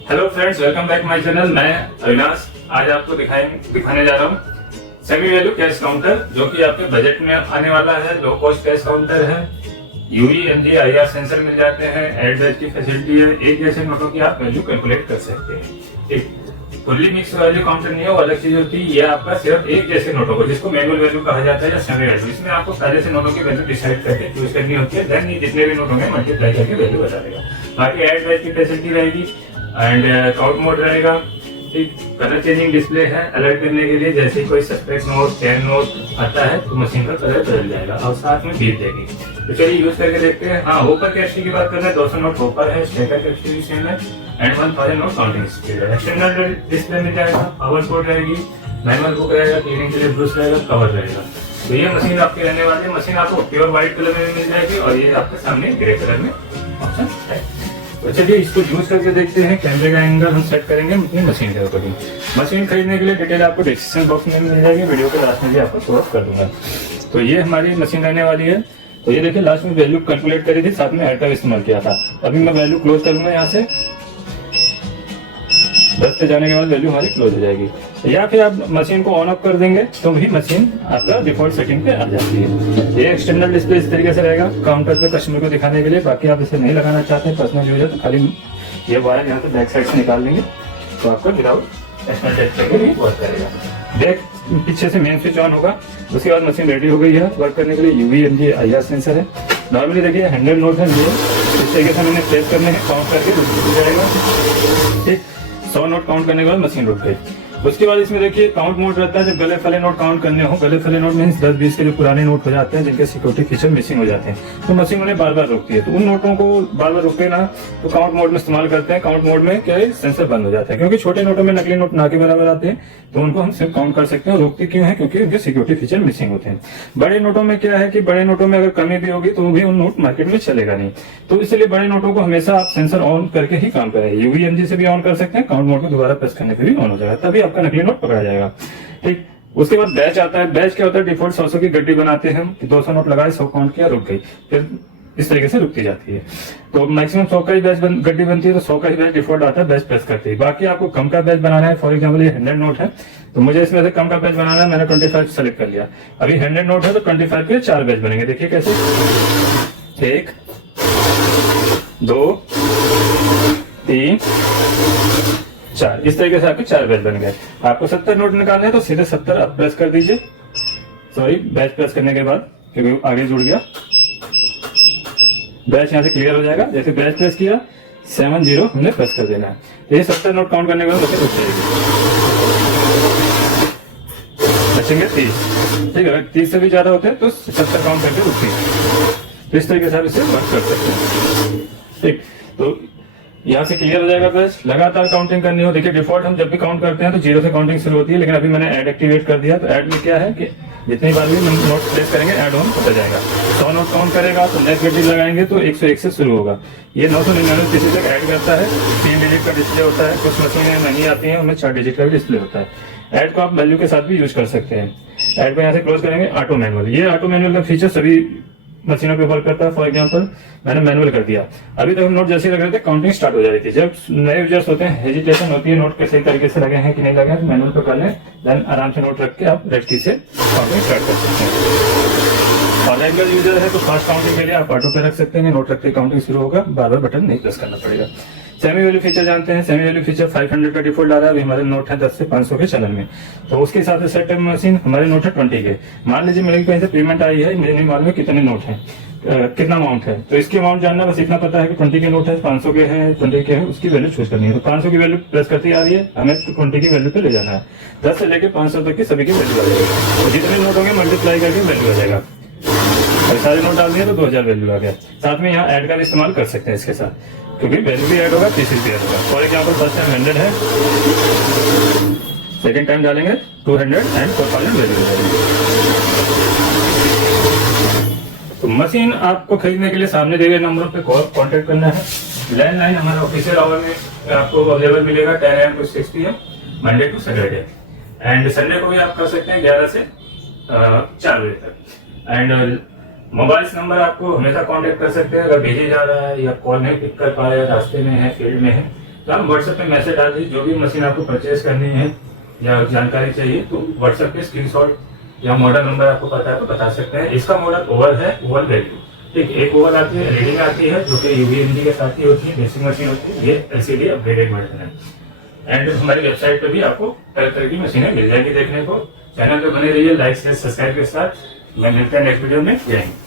Hello friends, welcome back my channel. मैं अविनाश आज आपको दिखाने जा रहा हूँ सेमी वैल्यू कैश काउंटर, जो कि आपके बजट में आने वाला है। लो कॉस्ट कैश काउंटर है। यूवी एमजी आईआर सेंसर मिल जाते हैं। एड बैच की फैसिलिटी है। एक जैसे नोटों की आप वैल्यू कैलकुलेट कर सकते हैं। एक फुल्ली मिक्स वैल्यू काउंटर नहीं है, वो अलग चीज होती है। ये आपका सिर्फ एक जैसे नोटों को, जिसको मैनुअल वैल्यू कहा जाता है या सेमी वैल्यू, इसमें आपको पहले से नोटों की वैल्यू डिसाइड करके चूज करनी होती है। देन ये जितने भी नोट होंगे मल्टीप्लाई करके वैल्यू बता देगा। बाकी एड बैच की फैसिलिटी रहेगी एंड काउंट मोड रहेगा। ठीक, कलर चेंजिंग डिस्प्ले है अलर्ट करने के लिए। जैसे कोई सस्पेक्ट नोट, स्कैन नोट आता है तो मशीन का कलर बदल जाएगा और साथ में बीप देगी। तो चलिए यूज करके देखते हैं। हाँ, ओपर कैश की बात करें, 200 नोट ओपर है, स्टेकर कैश भी सेम है एंड 1000 नोट काउंटिंग स्पीड है। एक्सटर्नल डिस्प्ले मिल जाएगा, पावर कोड रहेगी, मैनुअल बुक रहेगा, क्लीनिंग के लिए ब्रश रहेगा, कवर रहेगा। तो ये मशीन आपकी रहने वाली है। मशीन आपको प्योर व्हाइट कलर में मिल जाएगी और ये आपके सामने ग्रे कलर में ऑप्शन है। तो चलिए इसको यूज करके देखते हैं। कैमरे का एंगल हम सेट करेंगे अपनी मशीन के अकॉर्डिंग। मशीन खरीदने के लिए डिटेल आपको डिस्क्रिप्शन बॉक्स में मिल जाएगी, वीडियो के लास्ट में भी आपको शो कर दूंगा। तो ये हमारी मशीन रहने वाली है। तो ये देखिए, लास्ट में वैल्यू कैलकुलेट करी थी, साथ में एड का इस्तेमाल किया था। अभी मैं वैल्यू क्लोज करूंगा यहाँ से। 10 पे जाने के बाद वैल्यू हमारी क्लोज हो जाएगी। या फिर आप मशीन को ऑन ऑफ कर देंगे तो भी मशीन आपका डिफॉल्ट सेटिंग पे आ जाती है। ये एक्सटर्नल डिस्प्ले इस तरीके से रहेगा काउंटर पे कस्टमर को दिखाने के लिए। बाकी आप इसे नहीं लगाना चाहते हैं, पर्सनल यूज है, तो खाली ये वायर यहाँ से बैक साइड से निकाल लेंगे तो आपका विदाउट एक्सटर्नल डिस्प्ले के लिए वर्क करेगा। बैक पीछे से मेन स्विच ऑन होगा। उसके बाद मशीन रेडी हो गई है वर्क करने के लिए। यूवी एमजी आईआर सेंसर है। नॉर्मली देखिए 100 नोट है, इस तरीके से मैंने प्लेस करने हैं, काउंट करके रुक जाएगा। ठीक, 100 नोट काउंट करने के बाद मशीन रुक गई। उसके बाद इसमें देखिए काउंट मोड रहता है। जब गले फले नोट काउंट करने हो, गले फले नोट मीन्स 10-20 के जो पुराने नोट हो जाते हैं, जिनके सिक्योरिटी फीचर मिसिंग हो जाते हैं, तो मशीन उन्हें बार बार रोकती है। तो उन नोटों को बार बार रोके ना तो काउंट मोड में इस्तेमाल करते हैं। काउंट मोड में क्या है, सेंसर बंद हो जाता है, क्योंकि छोटे नोटों में नकली नोट ना के बराबर आते हैं, तो उनको हम सिर्फ काउंट कर सकते हैं। रोकते क्यों है? क्योंकि उनके सिक्योरिटी फीचर मिसिंग होते हैं। बड़े नोटों में क्या है कि बड़े नोटों में अगर कमी भी होगी तो भी उन नोट मार्केट में चलेगा नहीं। तो इसलिए बड़े नोटों को हमेशा आप सेंसर ऑन करके ही काम करें। यूवीएमजी से भी ऑन कर सकते हैं, काउंट मोड को दोबारा प्रेस करने पे भी ऑन हो जाएगा, तभी आपका नकली नोट पकड़ा जाएगा। ठीक, उसके बाद बैच आता है। बैच क्या होता है? डिफॉल्ट 100 की गड्डी बनाते हैं हम। 200 नोट लगाए, 100 काउंट किया, रुक गई, फिर इस तरीके से रुकती जाती है। तो मैक्सिमम 100 का ही बैच गड्डी बनती है, तो 100 का ही बैच डिफॉल्ट आता है, बैच प्रेस करती है। बाकी आपको कम का बैच बनाना है, फॉर एग्जाम्पल ये 100 नोट है, तो मुझे इसमें से कम का बैच बनाना है, मैंने 25 सेलेक्ट कर लिया। अभी 100 नोट है तो 25 के 4 बैच बनेंगे। देखिए कैसे, 1 2 3 4, इस तरीके से आपके 4 बैच बन गए। आपको 70 नोट निकालने हैं तो सीधे 70 आप प्रेस कर दीजिए। सॉरी, बैच प्रेस करने के बाद क्योंकि आगे जुड़ गया, बैच यहाँ से क्लियर हो जाएगा। जैसे बैच प्रेस किया, 70 हमने प्रेस कर देना है। तो ये 70 नोट काउंट करने के बाद रुक जाएगी। बचेंगे 30। ठीक है, अगर 30 से भी ज्यादा होते हैं तो 70 काउंट करके रुकती। तो इस तरीके से आप इसे वर्क कर सकते हैं। ठीक, तो यहाँ से क्लियर हो जाएगा। बस लगातार काउंटिंग करनी हो। देखिए डिफॉल्ट हम जब भी काउंट करते हैं तो 0 से काउंटिंग शुरू होती है, लेकिन अभी मैंने ऐड एक्टिवेट कर दिया। तो ऐड में क्या है कि जितनी बार भी नोट प्लेस करेंगे ऐड ऑन होता जाएगा। 100 नोट काउंट करेगा तो नेक्स्ट गड्डी लगाएंगे तो 101 से शुरू होगा। ये 999 किसी तक ऐड करता है। 3 डिजिट का डिस्प्ले होता है। कुछ मशीनें नहीं आती हैं, उनमें 4 डिजिट का भी डिस्प्ले होता है। ऐड को आप वैल्यू के साथ भी यूज कर सकते हैं। ऐड को यहाँ से क्लोज करेंगे। ऑटो मैनुअल, ये ऑटो मैनुअल का फीचर सभी मशीनों पे वर्क करता है। फॉर एग्जांपल मैंने मैनुअल कर दिया। अभी तक नोट जैसे लग रहे थे काउंटिंग स्टार्ट हो जा रही थी। जब नए यूजर्स होते हैं, हेजिटेशन होती है नोट के सही तरीके से लगे हैं कि नहीं लगे हैं, तो मैनुअल पे कर लें। देन आराम से नोट रख के आप लेफ्ट की से काउंटिंग स्टार्ट कर सकते हैं। और रेगुलर यूजर है तो फास्ट काउंटिंग के लिए आप ऑटो पे रख सकते हैं। नोट रखते काउंटिंग शुरू होगा, बार बार बटन नहीं प्रेस करना पड़ेगा। सेमी वैल्यू फीचर जानते हैं। सेमी वैल्यू फीचर 500 का डिफॉल्ट आ रहा है। अभी हमारे नोट है 10 से 500 के चलन में, तो उसके हिसाब से सेट मशीन हमारे नोट है 20 के। मान लीजिए मेरे कहीं से पेमेंट आई है, मुझे नहीं मालूम है कितने नोट है, कितना अमाउंट है, तो इसकी अमाउंट जानना, बस इतना पता है कि 20 के नोट है, 500 के हैं, 20 के हैं, उसकी वैल्यू चूज करनी है। तो 500 की वैल्यू प्रेस करती आ रही है, हमें तो 20 की वैल्यू पे ले जाना है। 10 से लेकर 500 तक की सभी की वैल्यू आ जाएगी। तो जितने नोट होंगे मल्टीप्लाई करके वैल्यू आ जाएगा। और सारे नोट डाल दिए तो 2000 वैल्यू आ गया। साथ में यहाँ ऐड का भी इस्तेमाल कर सकते हैं इसके साथ, क्योंकि वैल्यू भी ऐड होगा, पीसीस भी ऐड होगा। फॉर एग्जाम्पल फर्स्ट टाइम 100 है, सेकेंड टाइम डालेंगे 200 एंड 4000 वैल्यू हो जाएगी। तो मशीन आपको खरीदने के लिए सामने दिए गए नंबरों पे कांटेक्ट करना है। लैंडलाइन हमारा ऑफिशियल आवर में आपको अवेलेबल मिलेगा 10 AM to 6 PM Monday to Saturday, and Sunday को भी आप कर सकते हैं 11 से 4 बजे तक। एंड मोबाइल नंबर आपको हमेशा कांटेक्ट कर सकते हैं। अगर भेजे जा रहा है या कॉल नहीं पिक कर पा रहे हैं, रास्ते में है, फील्ड में है, तो आप व्हाट्सएप पे मैसेज डाल दीजिए, जो भी मशीन आपको परचेज करनी है या जानकारी चाहिए तो व्हाट्सएप पे स्क्रीनशॉट या मॉडल नंबर आपको पता है तो बता सकते हैं। इसका मॉडल ओवल है, ओवल वैल्यू, ठीक। एक ओवल आती है, रेडी में आती है, जो कि यूवीएमडी के साथ ही होती है, बेसिक मशीन होती है। ये एलसीडी अपग्रेडेड वर्जन है। एंड हमारी वेबसाइट पे भी आपको तरह तरह की मशीनें मिल जाएगी देखने को। चैनल पे बने रहिए, लाइक शेयर सब्सक्राइब के साथ। मैं मिलता है नेक्स्ट वीडियो में। जय हिंद।